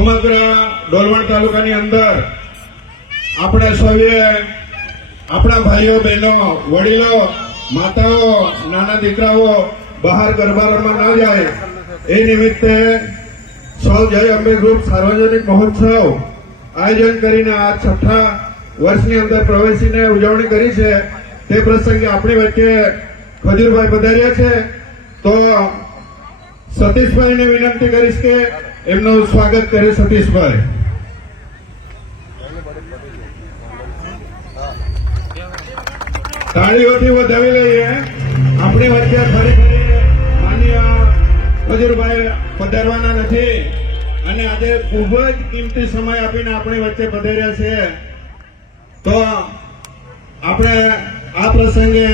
સમગ્ર ડોલવણ તાલુકાની અંદર આપણે સૌએ આપણા ભાઈઓ, બહેનો, વડીલો, માતાઓ, નાના દીકરાઓ બહાર ગરબા રમવા ન જાય. એ નિમિત્તે સૌ જય અંબે ગ્રુપ સાર્વજનિક મહોત્સવ આયોજન કરીને આ છઠ્ઠા વર્ષની અંદર પ્રવેશીને ઉજવણી કરી છે. તે પ્રસંગે આપણી વચ્ચે ખજૂરભાઈ પધાર્યા છે. તો સતીશભાઈને વિનંતી કરીશ કે એમનું સ્વાગત કરે સતીશભાઈ. તાળીઓથી વધાવી લઈએ. આપણી વચ્ચે ફરી ફરી માન્ય ખજૂરભાઈ પધારવાના નથી. અને આજે ખૂબ જ કિંમતી સમય આપીને આપણી વચ્ચે પધાર્યા છે. તો આપણે આ પ્રસંગે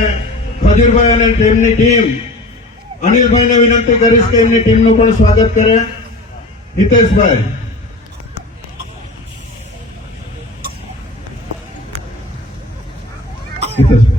ખજૂરભાઈ અને ટીમની ટીમ, અનિલભાઈને વિનંતી કરીશ કે એમની ટીમનું પણ સ્વાગત કરે. હિતેશભાઈ. હિતેશભાઈ.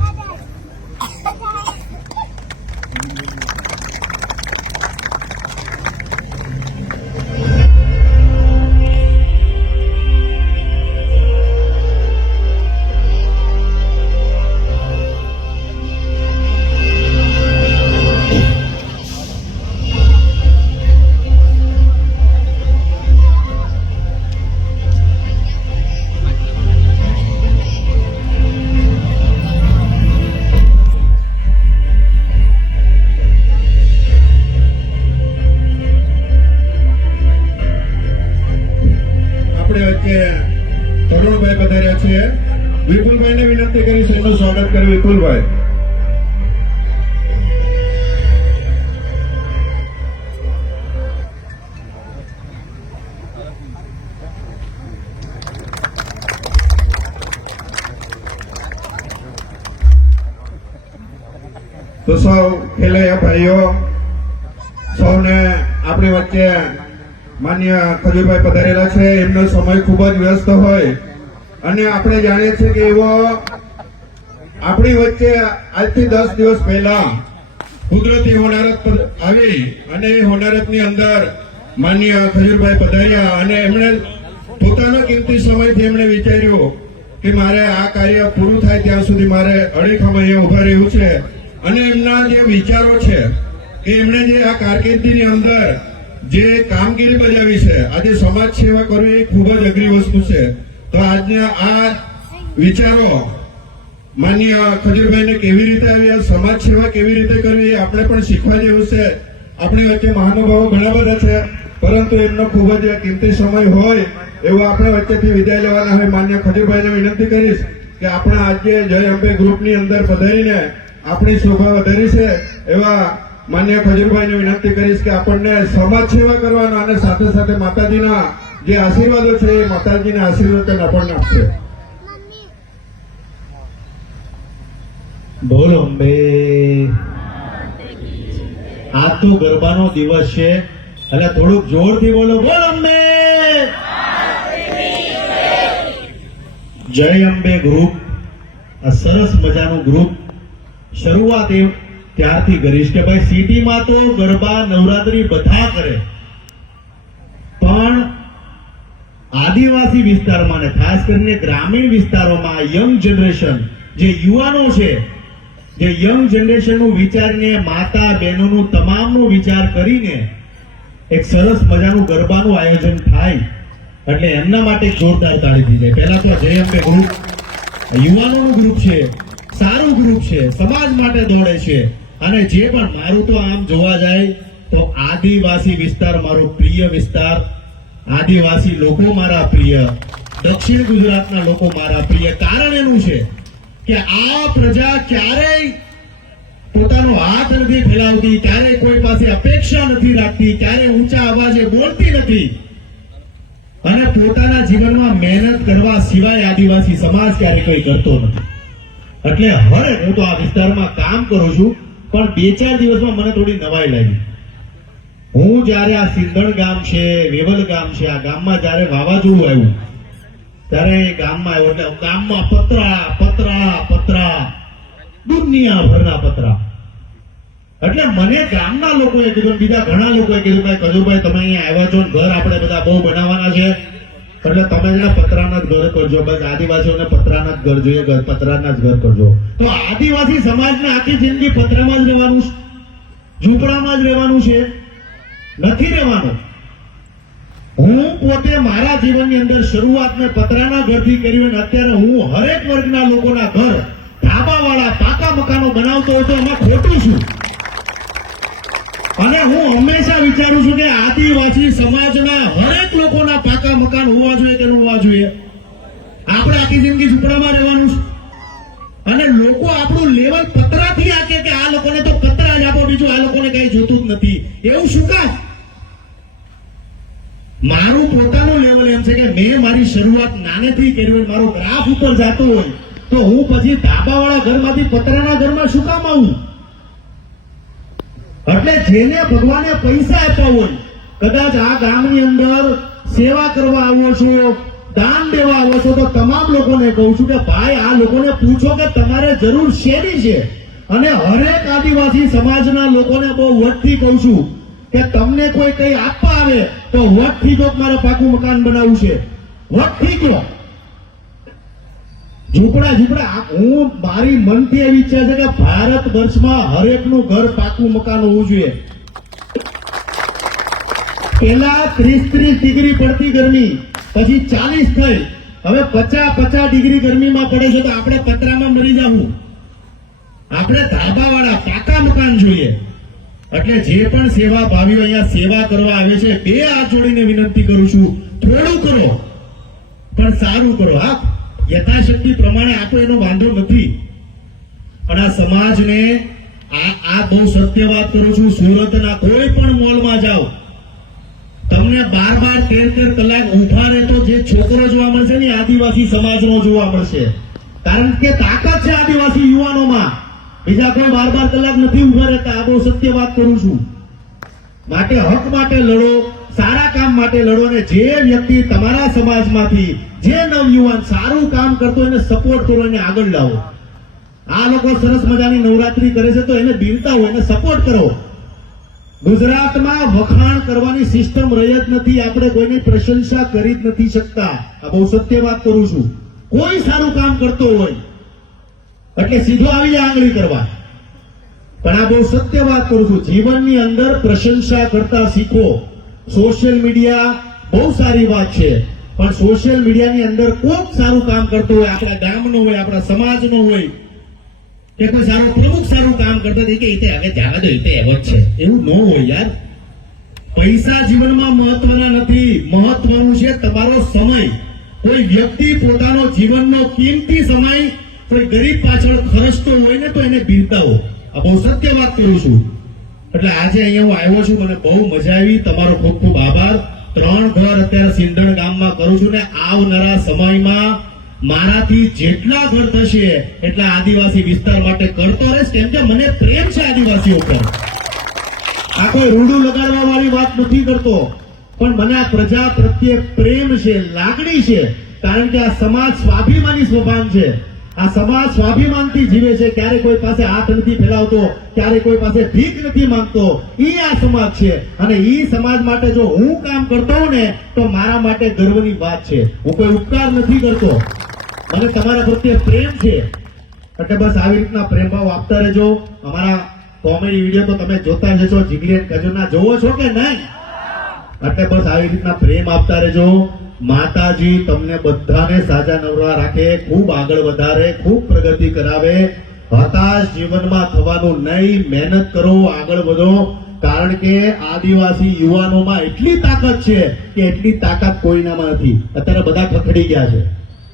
સ્વાગત વિપુલભાઈ તો સૌ ખેલૈયા ભાઈઓ, સૌને આપણી વચ્ચે માન્ય ખજુરભાઈ પધારેલા છે. એમનો સમય ખૂબ જ વ્યસ્ત હોય. અને આપણે જાણીએ છીએ કે એવો આપણી વચ્ચે આજથી દસ દિવસ પહેલા કુદરતી હોનારત આવી અને એ હોનારતની અંદર માન્ય ખજૂરભાઈ પધાર્યા અને એમણે પોતાના કિંમતી સમયથી એમણે વિચાર્યું કે મારે આ કાર્ય પૂરું થાય ત્યાં સુધી મારે અડીખમ અહીંયા ઊભા રહ્યું છે. અને એમના જે વિચારો છે કે એમણે જે આ કારકિર્દીની અંદર જે કામગીરી બજાવી છે, આજે સમાજ સેવા કરવી એ ખૂબ જ અઘરી વસ્તુ છે. તો આજના આ વિચારો માન્ય ખજૂરભાઈને કેવી રીતે આવ્યા સમાજ સેવા કેવી રીતે કરવી આપણે પણ શીખવા જેવું છે. આપણી વચ્ચે મહાનુભાવો ઘણા બધા છે, પરંતુ એમનો ખૂબ જ કિંમતી સમય હોય એવો આપણે વચ્ચેથી વિદાય લેવાના હોય. માન્ય ખજુરભાઈને વિનંતી કરીશ કે આપણા આજે જય અંબે ગ્રુપની અંદર પધારીને આપણી શોભા વધારી છે. એવા માન્ય ખજુરભાઈને વિનંતી કરીશ કે આપણને સમાજ સેવા કરવાનો અને સાથે સાથે માતાજીના જે આશીર્વાદો છે એ માતાજીના આશીર્વાદ આપણને આપશે બોલ અંબે. આજ તો ગરબાનો દિવસ છે. એટલે થોડુંક જોરથી બોલો. બોલ અંબે. જય અંબે ગ્રુપ આ સરસ મજાનું ગ્રુપ શરૂઆત એ ત્યારથી કરીશ કે ભાઈ, સિટીમાં તો ગરબા નવરાત્રી બધા કરે. પણ આદિવાસી વિસ્તારમાં ને ખાસ કરીને ગ્રામીણ વિસ્તારોમાં યંગ જનરેશન જે યુવાનો છે જે યંગ જનરેશનનું વિચારીને માતા બહેનોનું તમામનું વિચાર કરીને એક સરસ મજાનું ગરબાનું આયોજન થાય. એટલે એમના માટે જોરદાર તાળી થઈ પહેલા તો જય ગ્રુપ યુવાનોનું ગ્રુપ છે, સારું ગ્રુપ છે, સમાજ માટે દોડે છે. અને જે પણ મારું તો આમ જોવા જાય, તો આદિવાસી વિસ્તાર મારો પ્રિય વિસ્તાર, આદિવાસી લોકો મારા પ્રિય, દક્ષિણ ગુજરાતના લોકો મારા પ્રિય. કારણ એનું છે કે આ પ્રજા ક્યારેય પોતાનો હાથ નથી ફેલાવતી, ક્યારેય કોઈ પાસે અપેક્ષા નથી રાખતી, ક્યારેય ઊંચા અવાજે બોલતી નથી. અને પોતાના જીવનમાં મહેનત કરવા સિવાય આદિવાસી સમાજ ક્યારે કોઈ કરતો નથી. એટલે હવે હું તો આ વિસ્તારમાં કામ કરું છું, પણ બે ચાર દિવસમાં મને થોડી નવાઈ લાગી. હું જ્યારે આ સિંધણ ગામ છે, વેવલ ગામ છે, આ ગામમાં જ્યારે વાવાઝોડું આવ્યું ત્યારે ગામમાં એટલે ગામમાં પતરા પતરા પતરા. દુનિયાભરના પતરા. એટલે મને ગામના લોકોએ કીધું બીજા ઘણા લોકોએ કીધું ભાઈ કજુભાઈ, તમે અહીંયા આવ્યા છો ઘર આપણે બધા બહુ બનાવવાના છે. એટલે તમે છે પતરાના જ ઘર કરજો. બસ આદિવાસીઓને પતરાના જ ઘર જોઈએ, ઘર પતરાના જ ઘર કરજો. તો આદિવાસી સમાજને આખી જિંદગી પતરામાં જ રહેવાનું છે. ઝૂંપડામાં જ રહેવાનું છે. નથી રહેવાનું. હું પોતે મારા જીવનની અંદર શરૂઆત મેં પતરાના ઘરથી કરી અને અત્યારે હું હરેક વર્ગના લોકોના ઘર ધાબાવાળા પાકા મકાનો બનાવતો હતો એમાં ખોટું છું. અને હું હંમેશા વિચારું છું કે આદિવાસી સમાજના હરેક લોકોના પાકા મકાન હોવા જોઈએ કે હોવા જોઈએ. આપણે આખી જિંદગી ઝૂંપડામાં રહેવાનું છે. અને લોકો આપણું લેવલ પતરાથી આકે કે આ લોકોને તો પતરા જ આપો, બીજું આ લોકોને કઈ જોતું જ નથી. એવું શું કામ? મારું પોતાનું લેવલ એમ છે કે મેં મારી શરૂઆત નાનેથી કરી હોય, મારો ગ્રાફ ઉપર જતો હોય, તો હું પછી ધાબાવાળા ઘરમાંથી પતરાના ઘરમાં શું કામ આવું? એટલે જેને ભગવાને પૈસા આપ્યા હોય, કદાચ આ ગામની અંદર સેવા કરવા આવો છો, દાન દેવા આવો છો, તો તમામ લોકોને કહું છું કે ભાઈ, આ લોકોને પૂછો કે તમારે જરૂર શેની છે? અને હરેક આદિવાસી સમાજના લોકોને બહુ વટથી કહું છું કે તમને કોઈ કઈ આપવા આવે તો વટથી જો મારે પાકું મકાન બનાવવું છે. વટથી કહો ઝૂંપડા ઝૂંપડા, આ હું મારી મનથી એવી ઈચ્છા છે કે ભારત વર્ષમાં હરેકનું ઘર પાકું મકાન હોવું જોઈએ. પેલા ત્રીસ ત્રીસ ડિગ્રી પડતી ગરમી, પછી ચાલીસ થઈ. હવે પચાસ પચાસ ડિગ્રી ગરમીમાં પડે છે તો આપણે પતરામાં મરી જવું આપણે ધાબા વાળા પાકા મકાન જોઈએ. એટલે જે પણ સેવા ભાવીઓ અહીંયા સેવા કરવા આવે છે, તે હાથ જોડીને વિનંતી કરું છું, થોડું કરો, પણ સારું કરો. હા, યથાશક્તિ પ્રમાણે આપો એનો વાંધો નથી. પણ આ સમાજને આ આ બહુ સત્ય વાત કરું છું, સુરતના કોઈ પણ મોલમાં જાઓ, તમને બાર બાર તેર તેર કલાક ઊભા રહેતો જે છોકરો જોવા મળશે ને આદિવાસી સમાજનો જોવા મળશે. કારણ કે તાકાત છે આદિવાસી યુવાનોમાં. બીજા કોઈ બાર બાર કલાક નથી ઊભા રહેતા, આ બહુ સત્ય વાત કરું છું. માટે હક માટે લડો, સારા કામ માટે લડો અને જે વ્યક્તિ તમારા સમાજમાંથી, જે નવયુવાન સારું કામ કરતો હોય એને સપોર્ટ કરો, એને આગળ લાવો. આ લોકો સરસ મજાની નવરાત્રી કરે છે તો એને બિરતાવો એને સપોર્ટ કરો. ગુજરાતમાં વખાણ કરવાની સિસ્ટમ રહી જ નથી, આપણે કોઈની પ્રશંસા કરી જ નથી શકતા. આ બહુ સત્ય વાત કરું છું. કોઈ સારું કામ કરતો હોય એટલે સીધો આવી જાય આંગળી કરવા. પણ આ બહુ સત્ય વાત કરું છું. જીવનની અંદર પ્રશંસા કરતા શીખો. સોશિયલ મીડિયા બહુ સારી વાત છે. પણ સોશિયલ મીડિયાની અંદર કોક સારું કામ કરતો હોય, આપણા ગામનો હોય, આપણા સમાજનો હોય, કે કોઈ સારું, પ્રમુખ સારું કામ કરતો કે એ હવે જવા દો, એ એવો છે. એવું ન હોય યાર. પૈસા જીવનમાં મહત્વના નથી. મહત્વનું છે તમારો સમય. કોઈ વ્યક્તિ પોતાનો જીવનનો કિંમતી સમય કોઈ ગરીબ પાછળ ખર્ચતો હોય ને તો એને બિરતાવો આ બહુ સત્ય વાત કરું છું. એટલે આજે અહીંયા હું આવ્યો છું, મને બહુ મજા આવી. તમારો ખૂબ ખૂબ આભાર. ત્રણ ઘર અત્યારે સિંધણ ગામમાં કરું છું ને આવનારા સમયમાં મારાથી જેટલા ઘર થશે એટલા આદિવાસી વિસ્તાર માટે કરતો રહીશ. કેમ કે મને પ્રેમ છે આદિવાસીઓ પર. આ કોઈ રૂડું લગાડવા વાળી વાત નથી કરતો. પણ મને આ પ્રજા પ્રત્યે પ્રેમ છે, લાગણી છે. કારણ કે આ સમાજ સ્વાભિમાની સ્વભાવ છે. આ સમાજ સ્વાભિમાનથી જીવે છે. ક્યારે કોઈ પાસે હાથ નથી ફેલાવતો, ક્યારે કોઈ પાસે ભીખ નથી માંગતો. ઈ આ સમાજ છે. અને ઈ સમાજ માટે જો હું કામ કરતો હોઉં ને, તો મારા માટે ગર્વની વાત છે. હું કોઈ ઉપકાર નથી કરતો. મને તમારા પ્રત્યે પ્રેમ છે. એટલે બસ આવી રીતના પ્રેમ ભાવ આપતા રહેજો. અમારા કોમેડી વીડિયો તો તમે જોતા જ હશો. જીગરી કજુના જોવો છો કે નહીં? એટલે બસ આવી રીતના પ્રેમ આપતા રહેજો. માતાજી તમને બધાને સાજા નવરા રાખે, ખૂબ આગળ વધારે, ખૂબ પ્રગતિ કરાવે. હતાશ જીવનમાં થવાનું નહીં, મહેનત કરો, આગળ વધો. કારણ કે આદિવાસી યુવાનોમાં એટલી તાકાત છે કે એટલી તાકાત કોઈનામાં નથી. અત્યારે બધા ખખડી ગયા છે.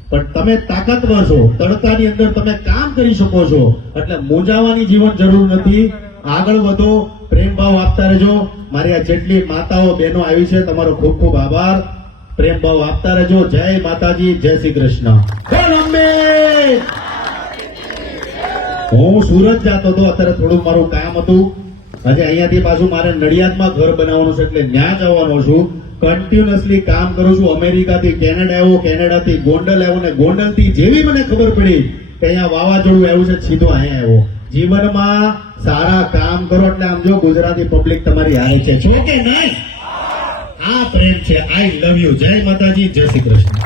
પણ તમે તાકાતવર છો. તડકાની અંદર તમે કામ કરી શકો છો. એટલે મોજાવાની જીવન જરૂર નથી. આગળ વધો. પ્રેમ ભાવ આપતા રહેજો. મારી આ જેટલી માતાઓ, બહેનો આવી છે, તમારો ખૂબ ખૂબ આભાર. પ્રેમ ભાવ આપતા રહેજો. જય માતાજી, જય શ્રી કૃષ્ણ. હું સુરત જતો હતો, અત્યારે થોડું મારું કામ હતું. આજે અહીંયાથી પાછું મારે નડિયાદમાં ઘર બનાવવાનું છે, એટલે ત્યાં જવાનો છું. કન્ટિન્યુઅસલી કામ કરું છું, અમેરિકાથી કેનેડા આવ્યો કેનેડાથી ગોંડલ આવ્યો ને ગોંડલથી જેવી મને ખબર પડી કે અહીંયા વાવાઝોડું આવ્યું છે, સીધો અહીંયા આવ્યો. જીવનમાં સારા કામ કરો, એટલે આમ જો ગુજરાતી પબ્લિક તમારી હારે છે કે નહીં? આ પ્રેમ છે. આઈ લવ યુ જય માતાજી, જય શ્રી કૃષ્ણ.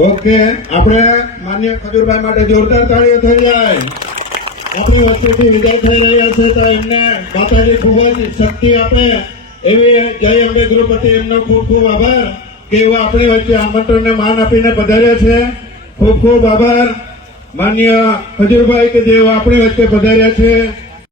ઓકે આપણે માન્ય ખજૂરભાઈ માટે જોરદાર તાળીઓ થઈ જાય. આપણી વસ્તુથી વિદાય થઈ રહ્યા છે તો એમને માતાજી ખૂબ જ શક્તિ આપે. એવી જય અંબે ગૃહપતિ એમનો ખૂબ ખૂબ આભાર કે એવા આપણી વચ્ચે આમંત્રણને માન આપીને પધાર્યા છે. ખૂબ ખૂબ આભાર. માન્ય ખજૂરભાઈ કે જેઓ આપણી વચ્ચે પધાર્યા છે.